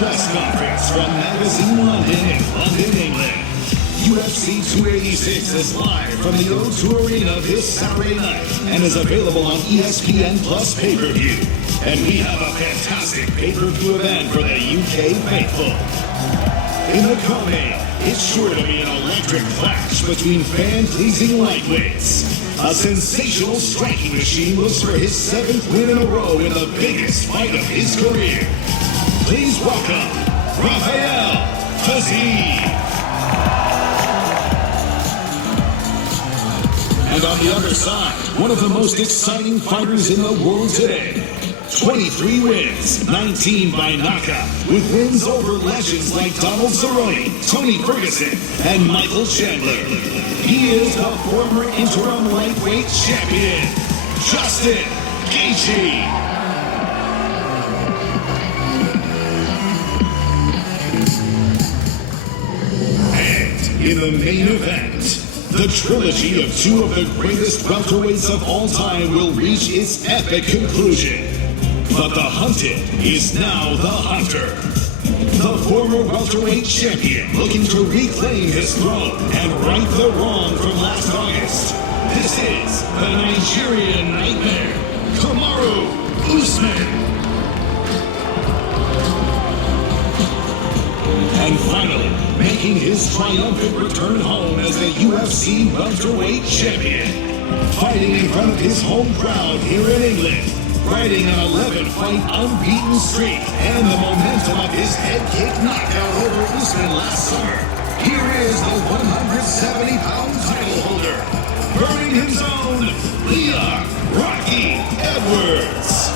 press conference from Magazine London in London, England. UFC 286 is live from the O2 Arena this Saturday night and is available on ESPN Plus pay-per-view. And we have a fantastic pay-per-view event for the UK faithful. In the co-main, it's sure to be an electric clash between fan-pleasing lightweights. A sensational striking machine looks for his 7th win in a row in the biggest fight of his career. Please welcome Rafael Fiziev. And on the other side, one of the most exciting fighters in the world today. 23 wins, 19 by knockout, with wins over legends like Donald Cerrone, Tony Ferguson, and Michael Chandler. He is the former interim lightweight champion, Justin Gaethje. And in the main event, the trilogy of two of the greatest welterweights of all time will reach its epic conclusion. But the hunted is now the hunter. The former welterweight champion looking to reclaim his throne and right the wrong from last August. This is the Nigerian Nightmare, Kamaru Usman. And finally, making his triumphant return home as the UFC welterweight champion. Fighting in front of his home crowd here in England. Riding an 11-fight unbeaten streak and the momentum of his head kick knockout over Usman last summer. Here is the 170-pound title holder, burning his own Leon Rocky Edwards.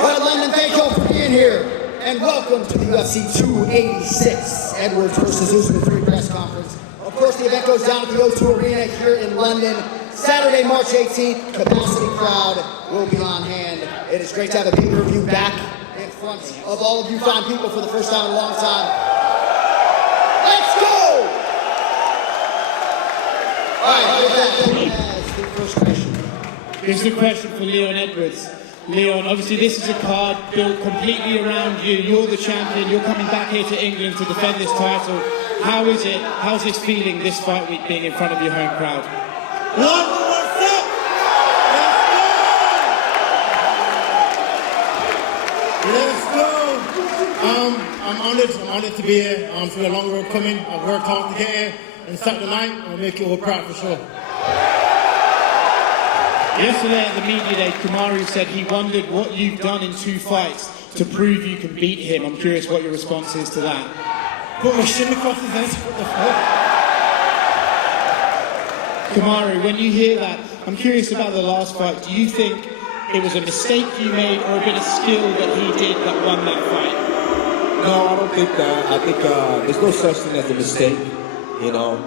Well, London, thank you all for being here, and welcome to the UFC 286 Edwards versus Usman 3 press conference. Of course, the event goes down at the O2 Arena here in London, Saturday, March 18th. Capacity crowd will be on hand. It is great to have a pay-per-view back in front of all of you fine people for the first time in a long time. Let's go! All right, with that, the first question. Here's the question for Leon Edwards. Leon, obviously this is a card built completely around you. You're the champion. You're coming back here to England to defend this title. How is it? How's this feeling this fight week being in front of your home crowd? London, what's up? Let's go! I'm honored to be here. It's been a long road coming. I've worked hard to get here. And Saturday night, I'll make you all proud for sure. Yesterday at the media day, Kamaru said he wondered what you've done in 2 fights to prove you can beat him. I'm curious what your response is to that. Put my shin across his head. What the fuck? Kamaru, when you hear that, I'm curious about the last fight. Do you think it was a mistake you made or a bit of skill that he did that won that fight? No, I don't think that. I think there's no such thing as a mistake. You know,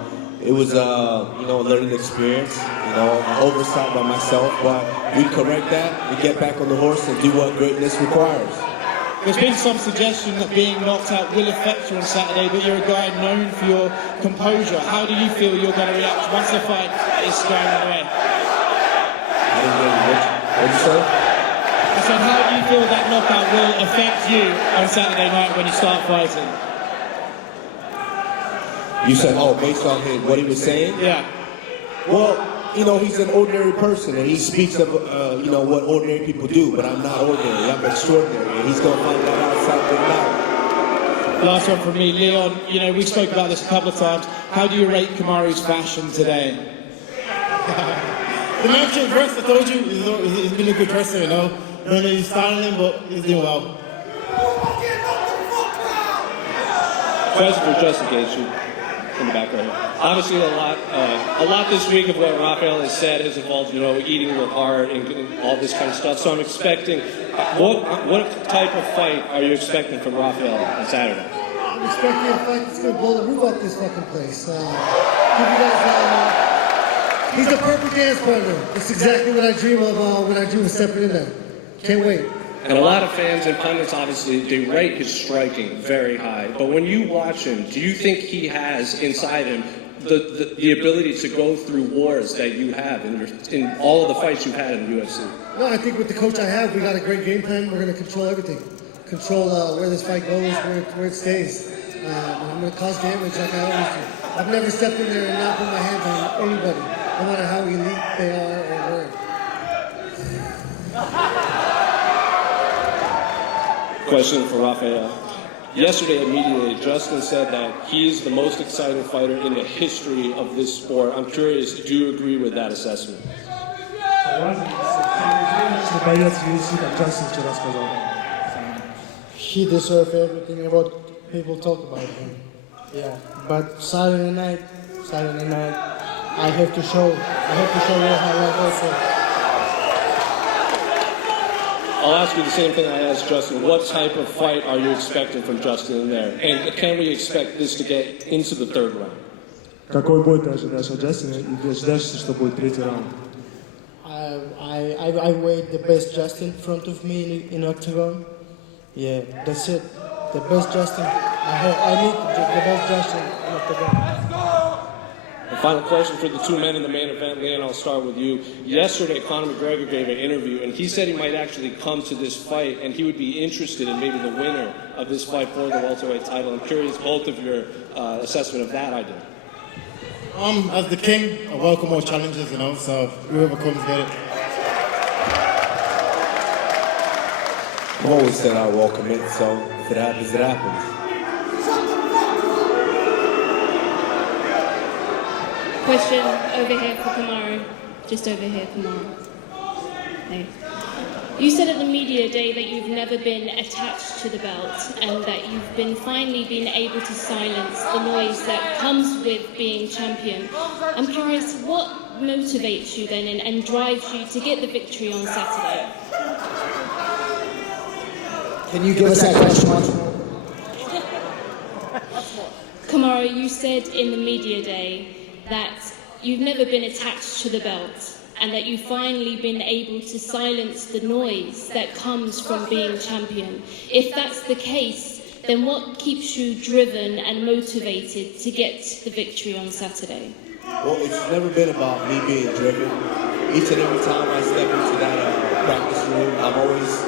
it was a learning experience. You know, an oversight by myself, but we correct that. We get back on the horse and do what greatness requires. There's been some suggestion that being knocked out will affect you on Saturday, but you're a guy known for your composure. How do you feel you're going to react once the fight is going away? I didn't really what did you say? I said, how do you feel that knockout will affect you on Saturday night when you start fighting? You said, based on what he was saying? Yeah. Well, he's an ordinary person, and he speaks of, what ordinary people do, but I'm not ordinary, I'm extraordinary, and he's going to find that out Saturday night. Last one from me, Leon, we spoke about this a couple of times. How do you rate Kamaru's fashion today? The natural dress, I told you, he's been a good dresser, I don't know he's styling him, but he's doing well. Question for Justin Gaethje in the background. Obviously, a lot this week of what Rafael has said has involved, eating real hard and all this kind of stuff. So I'm expecting, what type of fight are you expecting from Rafael on Saturday? I'm expecting a fight that's going to blow the roof off this fucking place. Give you guys, he's the perfect dance partner. That's exactly what I dream of when I dream of stepping in there. Can't wait. And a lot of fans and pundits, obviously, they rate his striking very high. But when you watch him, do you think he has inside him the ability to go through wars that you have in all of the fights you've had in the UFC? No, I think with the coach I have, we got a great game plan. We're going to control everything. Control where this fight goes, where it stays. I'm going to cause damage like I always do. I've never stepped in there and not put my hands on anybody, no matter how elite they are or were. Question for Rafael. Yesterday at Media Day, Justin said that he is the most exciting fighter in the history of this sport. I'm curious, do you agree with that assessment? He deserves everything about people talk about him. Yeah, but Saturday night, I have to show what I like also. I'll ask you the same thing I asked Justin. What type of fight are you expecting from Justin in there? And can we expect this to get into the third round? Какой бой ты ожидаешь от Джастина и дождешься, что будет третий раунд? I wait the best Justin in front of me in octagon. Yeah, that's it. The best Justin. I need the best Justin in octagon. The final question for the two men in the main event, Leon, I'll start with you. Yesterday, Conor McGregor gave an interview, and he said he might actually come to this fight, and he would be interested in maybe the winner of this fight for the welterweight title. I'm curious both of your assessment of that idea. As the king, I welcome all challenges, you know, so whoever comes, get it. I've always said I welcome it, so if it happens, it happens. Question over here for Kamaru. Just over here, Kamaru. Hey. You said at the media day that you've never been attached to the belt and that you've been finally been able to silence the noise that comes with being champion. I'm curious, what motivates you then and drives you to get the victory on Saturday? Can you give us that question once more? Kamaru, you said in the media day that you've never been attached to the belt and that you've finally been able to silence the noise that comes from being champion. If that's the case, then what keeps you driven and motivated to get the victory on Saturday? Well, it's never been about me being driven. Each and every time I step into that practice room, I'm always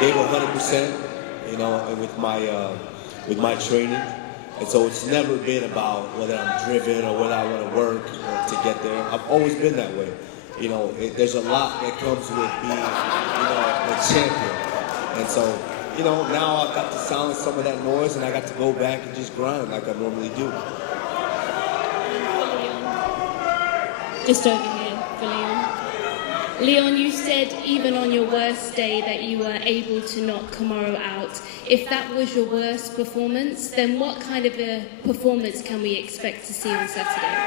gave 100%, you know, with my training. And so it's never been about whether I'm driven or whether I want to work to get there. I've always been that way. You know, there's a lot that comes with being, you know, a champion. And so, you know, now I've got to silence some of that noise and I got to go back and just grind like I normally do. Just over here for Leon. Leon, you said even on your worst day that you were able to knock Kamaru out. If that was your worst performance, then what kind of a performance can we expect to see on Saturday?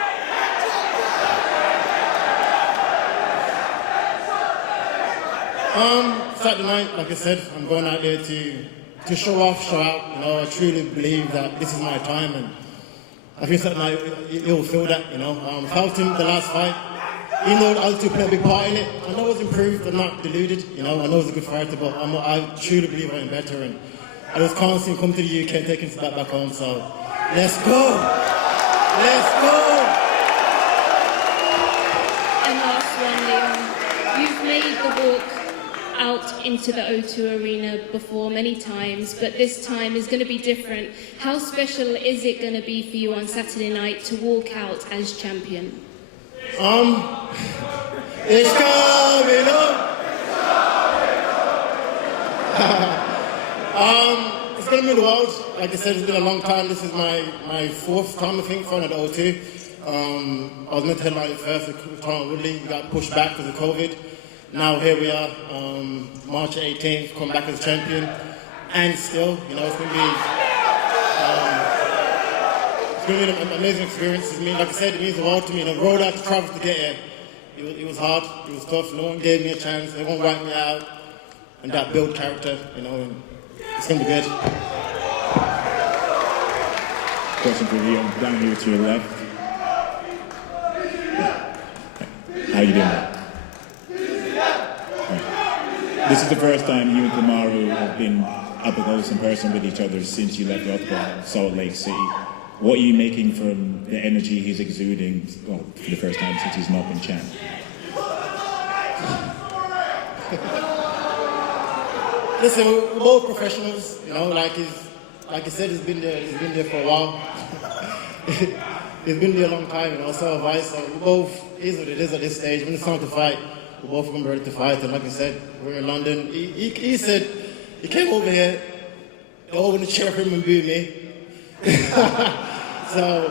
Saturday night, like I said, I'm going out there to show off, show out. You know, I truly believe that this is my time, and I think Saturday night he'll feel that. You know, helped him the last fight. Even though altitude played a big part in it, I know it's improved. I'm not deluded. You know, I know he's a good fighter, but I truly believe I'm better, and I just can't see him come to the UK and take him back home. So let's go, let's go. And last one, Leon. You've made the walk out into the O2 arena before many times, but this time is going to be different. How special is it going to be for you on Saturday night to walk out as champion? It's coming up. It's going to mean the world. Like I said, it's been a long time. This is my fourth time, I think, fighting at O2. I was meant to headline it first with Tom Woodley. We got pushed back because of COVID. Now here we are, March 18th, come back as champion, and still, you know, it's going to be an amazing experience. I mean, like I said, it means the world to me. The road I had to travel to get here, it was hard, it was tough. No one gave me a chance. Everyone wiped me out, and that built character, you know. And it's going to be good. Question for you, down here to your left. How you doing? This is the first time you and Kamaru have been up close in person with each other since you left the octagon, Salt Lake City. What are you making from the energy he's exuding, well, for the first time since he's not been champ? Listen, we're both professionals, you know, like you said, he's been there for a while. He's been there a long time, you know, so have I. So we both is what it is at this stage. When it's time to fight, we're both going to be ready to fight. And like I said, we're in London. He said he came over here, they're all going to cheer for him and boo me. So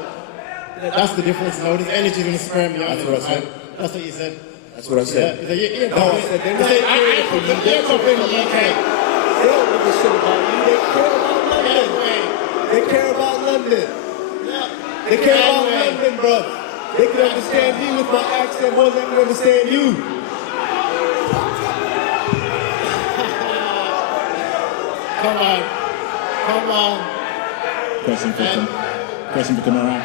that's the difference. You know, this energy is going to spur me on. That's what I said. That's what you said. That's what I said. Yeah, he No, I said they're not cheering for you. They're cheering for the UK. They don't give a shit about you. They care about London. They care about London. They care about London, bro. They can understand me with my accent more than they can understand you. Come on. Question for Kamaru.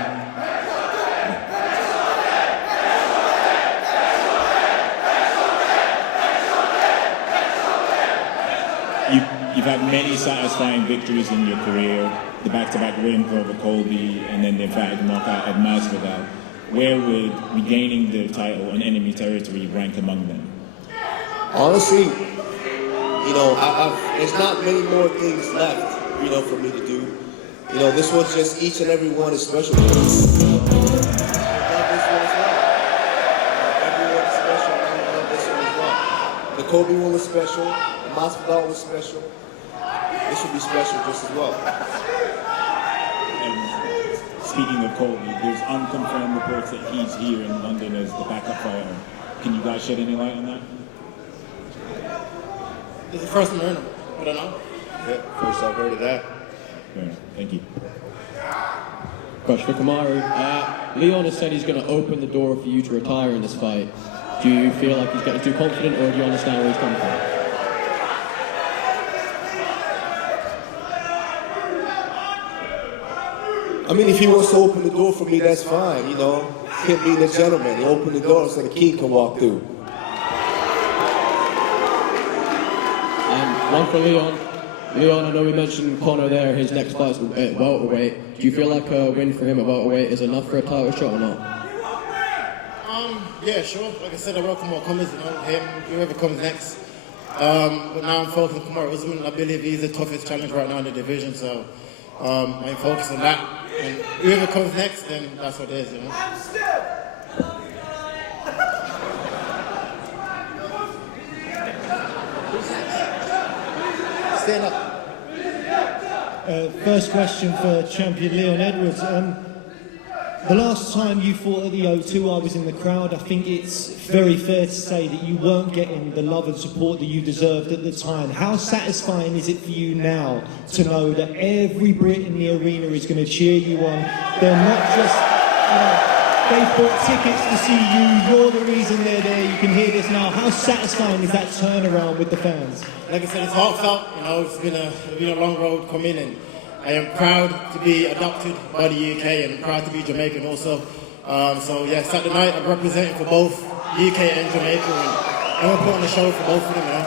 You've had many satisfying victories in your career, the back-to-back win over Colby, and then the emphatic knockout at Masvidal. Where would regaining the title in enemy territory rank among them? Honestly, you know, there's not many more things left, you know, for me to do. You know, this one's just each and every one is special. I love this one as well. Everyone is special. I love this one as well. The Kobe one was special. The Masvidal was special. This should be special just as well. And speaking of Colby, there's unconfirmed reports that he's here in London as the backup fighter. Can you guys shed any light on that? This is the first time hearing him. I don't know. Yeah, first I've heard of that. Yeah, thank you. Question for Kamaru. Leon has said he's going to open the door for you to retire in this fight. Do you feel like he's getting too confident, or do you understand where he's coming from? I mean, if he wants to open the door for me, that's fine, you know. Him being a gentleman, he opened the door so the king can walk through. One for Leon. Leon, I know we mentioned Conor there, his next fight's at welterweight. Do you feel like a win for him at welterweight is enough for a title shot or not? Yeah, sure. Like I said, I welcome more comers, you know, him, whoever comes next. But now I'm focused on Kamaru Usman. I believe he's the toughest challenge right now in the division, so I'm focused on that. And whoever comes next, then that's what it is, you know. Stand up. First question for champion Leon Edwards. The last time you fought at the O2, I was in the crowd. I think it's very fair to say that you weren't getting the love and support that you deserved at the time. How satisfying is it for you now to know that every Brit in the arena is going to cheer you on? They're not just, they've bought tickets to see you. You're the reason they're there. You can hear this now. How satisfying is that turnaround with the fans? Like I said, it's heartfelt. You know, it's been a long road coming in. I am proud to be adopted by the UK and I'm proud to be Jamaican also. So yeah, Saturday night I'm representing for both UK and Jamaica and we're putting on a show for both of them, you know.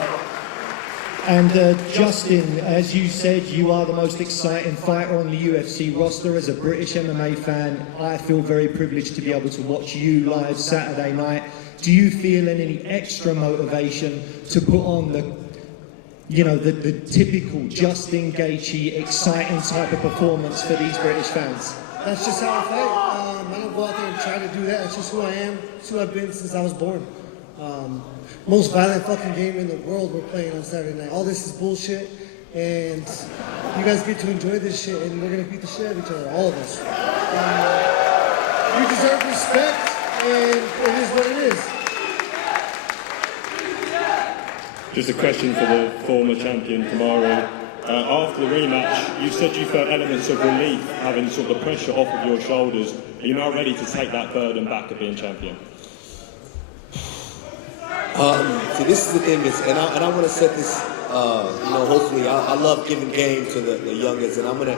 And Justin, as you said, you are the most exciting fighter on the UFC roster. As a British MMA fan, I feel very privileged to be able to watch you live Saturday night. Do you feel any extra motivation to put on the typical Justin Gaethje exciting type of performance for these British fans? That's just how I fight. I don't go out there and try to do that. That's just who I am. It's who I've been since I was born. Most violent fucking game in the world we're playing on Saturday night. All this is bullshit, and you guys get to enjoy this shit, and we're gonna beat the shit out of each other, all of us. You deserve respect, and it is what it is. Just a question for the former champion, Kamaru. After the rematch, you said you felt elements of relief having sort of the pressure off of your shoulders. Are you now ready to take that burden back of being champion? See, this is the thing, and I want to set this, hopefully, I love giving game to the youngest, and I'm going to,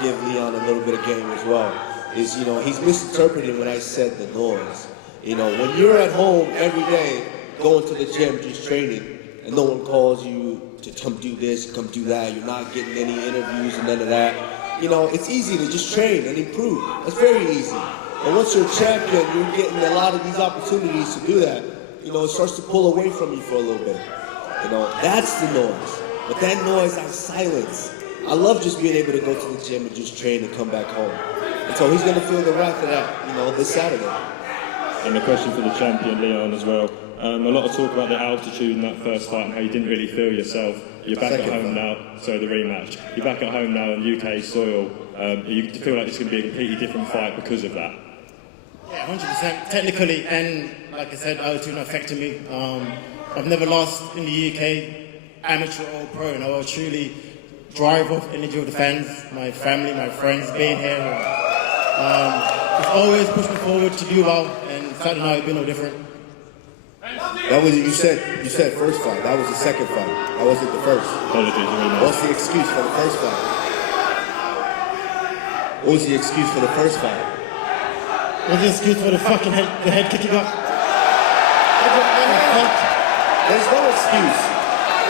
give Leon a little bit of game as well. He's misinterpreting when I said the noise. When you're at home every day, going to the gym, just training, and no one calls you to come do this, come do that, you're not getting any interviews and none of that, it's easy to just train and improve. It's very easy. And once you're a champion, you're getting a lot of these opportunities to do that. It starts to pull away from you for a little bit. You know, that's the noise. But that noise, that silence. I love just being able to go to the gym and just train and come back home. And so he's going to feel the wrath of that, you know, this Saturday. And the question for the champion, Leon, as well. A lot of talk about the altitude in that first fight and how you didn't really feel yourself. You're back at home now, so the rematch. You're back at home now on UK soil. You feel like it's going to be a completely different fight because of that? Yeah, 100%. Technically, and like I said, altitude affected me. I've never lost in the UK, amateur or pro. You know, I truly drive off energy of the fans, my family, my friends, being here. It's always pushed me forward to do well, and Saturday night has been no different. That was you said first fight. That was the second fight. That wasn't the first. What's the excuse for the first fight? What was the excuse for the first fight? What's the excuse for the fucking head kick you got? There's no excuse.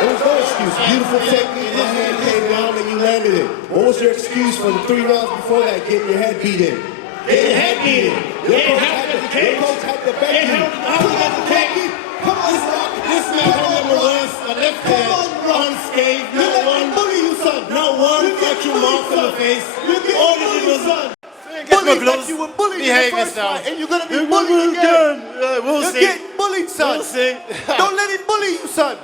There was no excuse. Beautiful technique. My hand came down and you landed it. What was your excuse for the 3 rounds before that? Getting your head beat in. Getting your head beat in. Your coach had to beg you. Come on, this man never lost a left hand unscathed. Not one bully you, son. Not one fucking mark on the face. All of it was on. Bullied like you were bullied in the first fight, and you're gonna be bullied again. We'll You're see. getting bullied, son. We'll see. Don't let him bully you, son.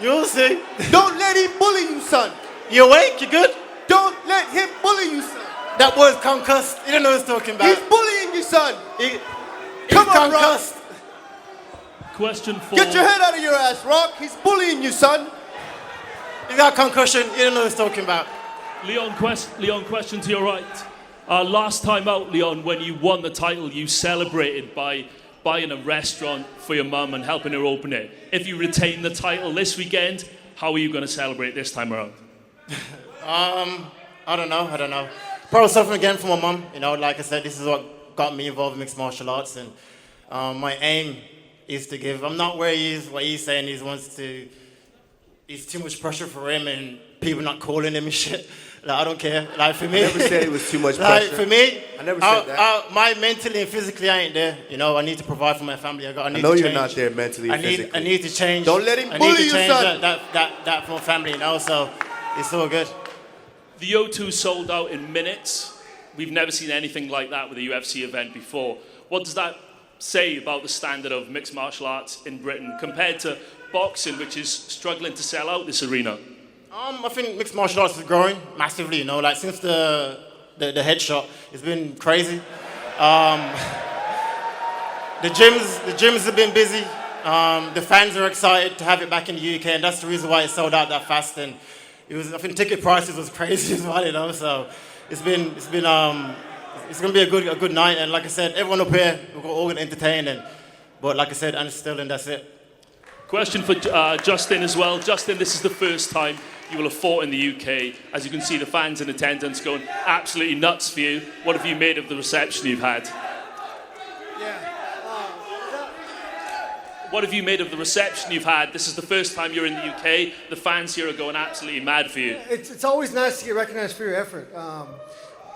You'll see. Don't let him bully you, son. You awake? You good? Don't let him bully you, son. That boy's concussed. You don't know what he's talking about. He's bullying you, son. He's Come on, Rock. concussed. Question 4. Get your head out of your ass, Rock. He's bullying you, son. He's got concussion. You don't know what he's talking about. Leon, question to your right. Last time out, Leon, when you won the title, you celebrated by buying a restaurant for your mum and helping her open it. If you retain the title this weekend, how are you going to celebrate this time around? I don't know. Probably something again for my mum. You know, like I said, this is what got me involved in mixed martial arts, and my aim is to give. I'm not where he is. What he's saying, it's too much pressure for him, and people not calling him and shit. Like, I don't care. Like, for me, I never said it was too much like, pressure. for me, I never said that. My mentally and physically, I ain't there. You know, I need to provide for my family. I know to change. you're not there mentally and physically. I need to change. Don't let him I bully need to you, change son. that for my family, you know, so it's all good. The O2 sold out in minutes. We've never seen anything like that with a UFC event before. What does that say about the standard of mixed martial arts in Britain compared to boxing, which is struggling to sell out this arena? I think mixed martial arts is growing massively, you know, like since the headshot, it's been crazy. The gyms have been busy. The fans are excited to have it back in the UK, and that's the reason why it sold out that fast. And I think ticket prices was crazy as well, you know. So it's going to be a good night. And like I said, everyone up here, we're all going to entertain. But like I said, and still, and that's it. Question for Justin as well. Justin, this is the first time you will have fought in the UK. As you can see, the fans in attendance going absolutely nuts for you. What have you made of the reception you've had? What have you made of the reception you've had? This is the first time you're in the UK. The fans here are going absolutely mad for you. It's always nice to get recognized for your effort.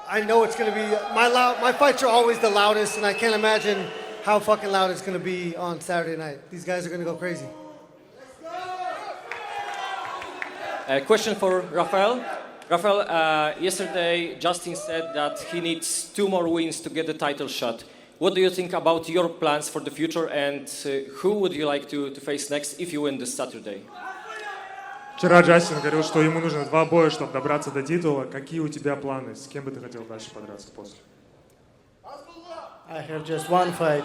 I know it's going to be, my fights are always the loudest, and I can't imagine how fucking loud it's going to be on Saturday night. These guys are going to go crazy. A question for Rafael. Rafael, yesterday Justin said that he needs 2 more wins to get the title shot. What do you think about your plans for the future, and who would you like to face next if you win this Saturday? Вчера Джастин говорил, что ему нужно 2 боя, чтобы добраться до титула. Какие у тебя планы? С кем бы ты хотел дальше подраться после? I have just one fight.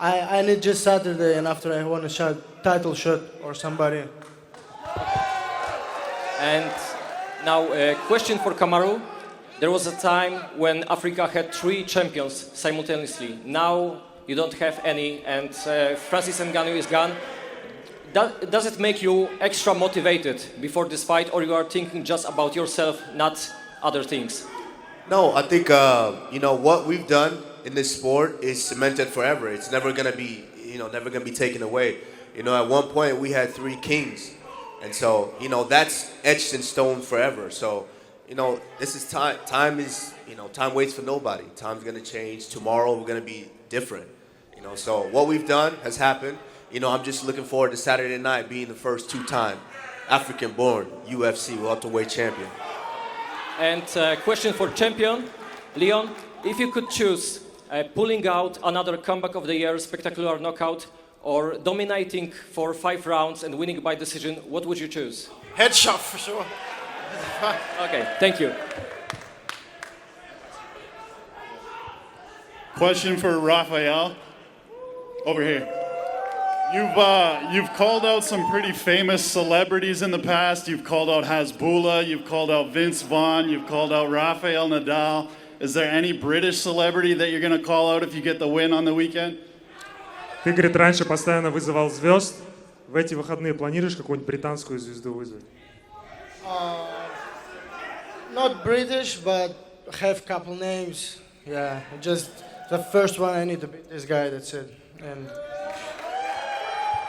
I need just Saturday, and after I want a title shot or somebody. And now a question for Kamaru. There was a time when Africa had 3 champions simultaneously. Now you don't have any, and Francis Ngannou is gone. Does it make you extra motivated before this fight, or you are thinking just about yourself, not other things? No, I think what we've done in this sport is cemented forever. It's never gonna be taken away. At one point we had 3 kings, and so that's etched in stone forever. So this is time. Time waits for nobody. Time's gonna change. Tomorrow we're gonna be different. So what we've done has happened, I'm just looking forward to Saturday night being the first two-time African-born UFC welterweight champion. And question for champion, Leon, if you could choose pulling out another comeback of the year, spectacular knockout, or dominating for 5 rounds and winning by decision, what would you choose? Headshot for sure. Okay, thank you. Question for Rafael. Over here. You've called out some pretty famous celebrities in the past. You've called out Hasbulla, you've called out Vince Vaughn, you've called out Rafael Nadal. Is there any British celebrity that you're going to call out if you get the win on the weekend? Ты, говорит, раньше постоянно вызывал звезд. В эти выходные планируешь какую-нибудь британскую звезду вызвать? Not British, but have couple names. Yeah, just the first one I need to beat this guy. That's it.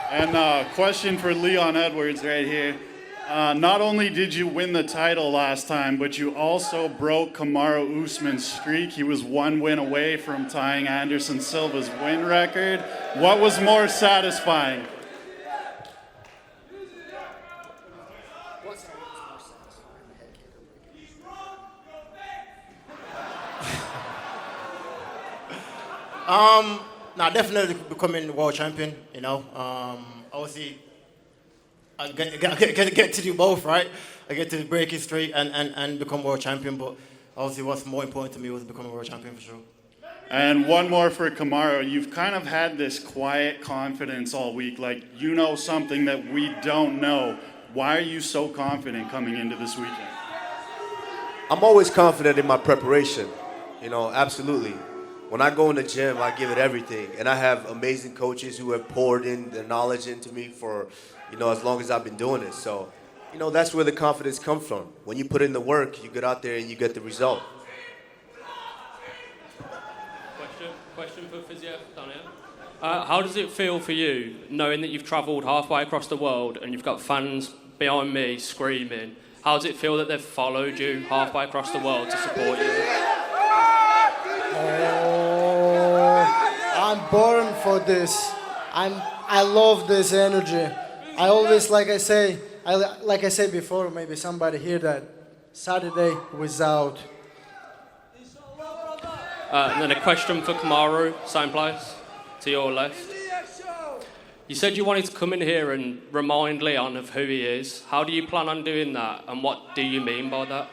And question for Leon Edwards right here. Not only did you win the title last time, but you also broke Kamaru Usman's streak. He was 1 win away from tying Anderson Silva's win record. What was more satisfying? Definitely becoming world champion. Obviously, I get to do both, right? I get to break his streak and become world champion. But obviously, what's more important to me was becoming world champion for sure. And one more for Kamaru. You've kind of had this quiet confidence all week, like you know something that we don't know. Why are you so confident coming into this weekend? I'm always confident in my preparation, absolutely. When I go in the gym, I give it everything. And I have amazing coaches who have poured in their knowledge into me for, as long as I've been doing this. So, that's where the confidence comes from. When you put in the work, you get out there and you get the result. Question for Fiziev, Daniel. How does it feel for you, knowing that you've travelled halfway across the world and you've got fans behind me screaming? How does it feel that they've followed you halfway across the world to support you? I'm born for this. I love this energy. I always, like I said before, maybe somebody hear that. Saturday without. And then a question for Kamaru, same place, to your left. You said you wanted to come in here and remind Leon of who he is. How do you plan on doing that, and what do you mean by that?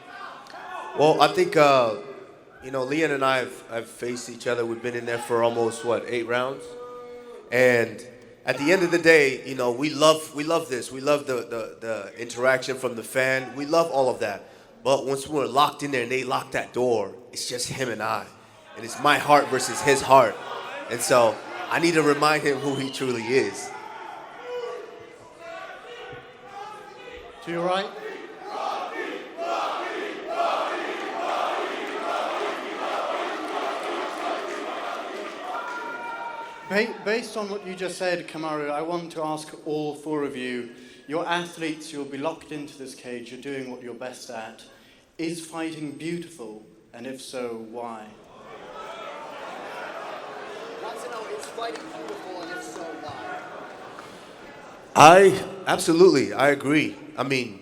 Well, I think, Leon and I have faced each other. We've been in there for almost, 8 rounds? And at the end of the day, we love this. We love the interaction from the fan. We love all of that. But once we're locked in there and they lock that door, it's just him and I. And it's my heart versus his heart. And so I need to remind him who he truly is. To your right. Based on what you just said, Kamaru, I want to ask all 4 of you, you're athletes, you'll be locked into this cage, you're doing what you're best at. Is fighting beautiful? And if so, why? Wants to know, is fighting beautiful, and if so, why? I agree. I mean,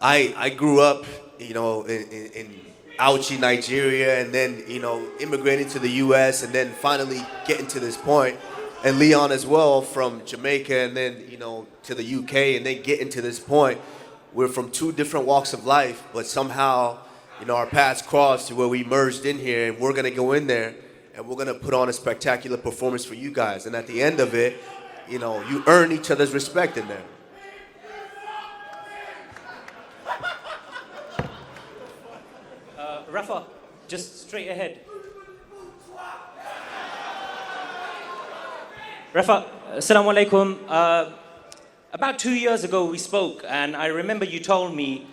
I grew up, in Auchi, Nigeria, and then, immigrating to the U.S. and then finally getting to this point. And Leon as well from Jamaica and then, to the U.K. and then getting to this point. We're from 2 different walks of life, but somehow, our paths crossed to where we merged in here, and we're going to go in there and we're going to put on a spectacular performance for you guys. And at the end of it, you earn each other's respect in there. Rafa, just straight ahead. Rafa, assalamu alaikum. About 2 years ago we spoke, and I remember you told me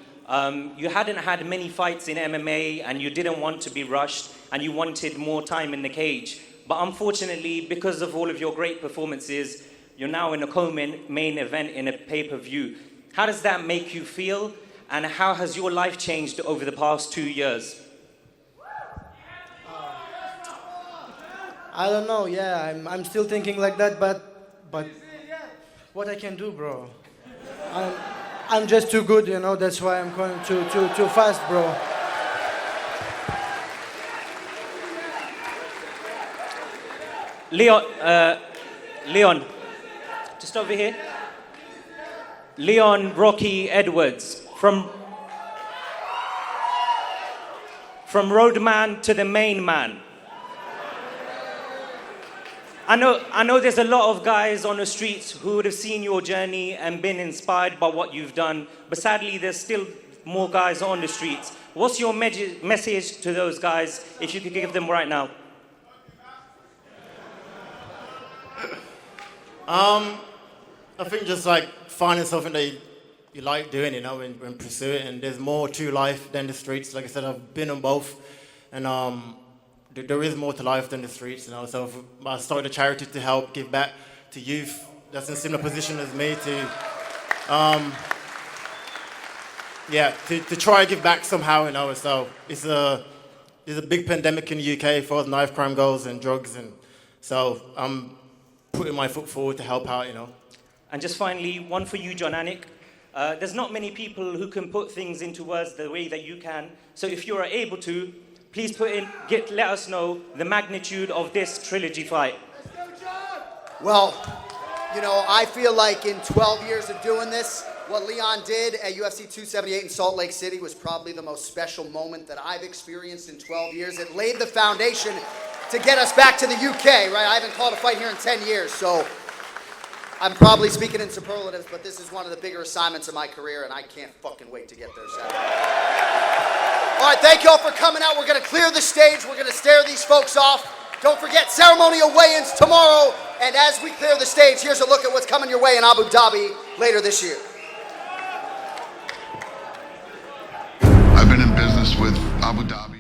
you hadn't had many fights in MMA and you didn't want to be rushed and you wanted more time in the cage. But unfortunately, because of all of your great performances, you're now in a co-main event in a pay-per-view. How does that make you feel, and how has your life changed over the past 2 years? I don't know. Yeah, I'm still thinking like that, but what I can do, bro. I'm just too good, you know. That's why I'm going too fast, bro. Leon, just over here. Leon Rocky Edwards, from roadman to the main man. I know there's a lot of guys on the streets who would have seen your journey and been inspired by what you've done, but sadly there's still more guys on the streets. What's your message to those guys, if you could give them right now? I think just like finding something that you like doing, you know, and pursue it. And there's more to life than the streets. Like I said, I've been on both, and there is more to life than the streets, you know. So I started a charity to help give back to youth that's in a similar position as me to try and give back somehow, you know. So there's a big pandemic in the UK as far as knife crime goes and drugs, and so I'm putting my foot forward to help out, you know. And just finally, one for you, John Anik. There's not many people who can put things into words the way that you can. So if you are able to, please let us know the magnitude of this trilogy fight. Well, you know, I feel like in 12 years of doing this, what Leon did at UFC 278 in Salt Lake City was probably the most special moment that I've experienced in 12 years. It laid the foundation to get us back to the UK, right? I haven't called a fight here in 10 years, so I'm probably speaking in superlatives, but this is one of the bigger assignments of my career, and I can't fucking wait to get there, Saturday. All right, thank you all for coming out. We're going to clear the stage. We're going to stare these folks off. Don't forget, ceremonial weigh-ins tomorrow, and as we clear the stage, here's a look at what's coming your way in Abu Dhabi later this year. I've been in business with Abu Dhabi.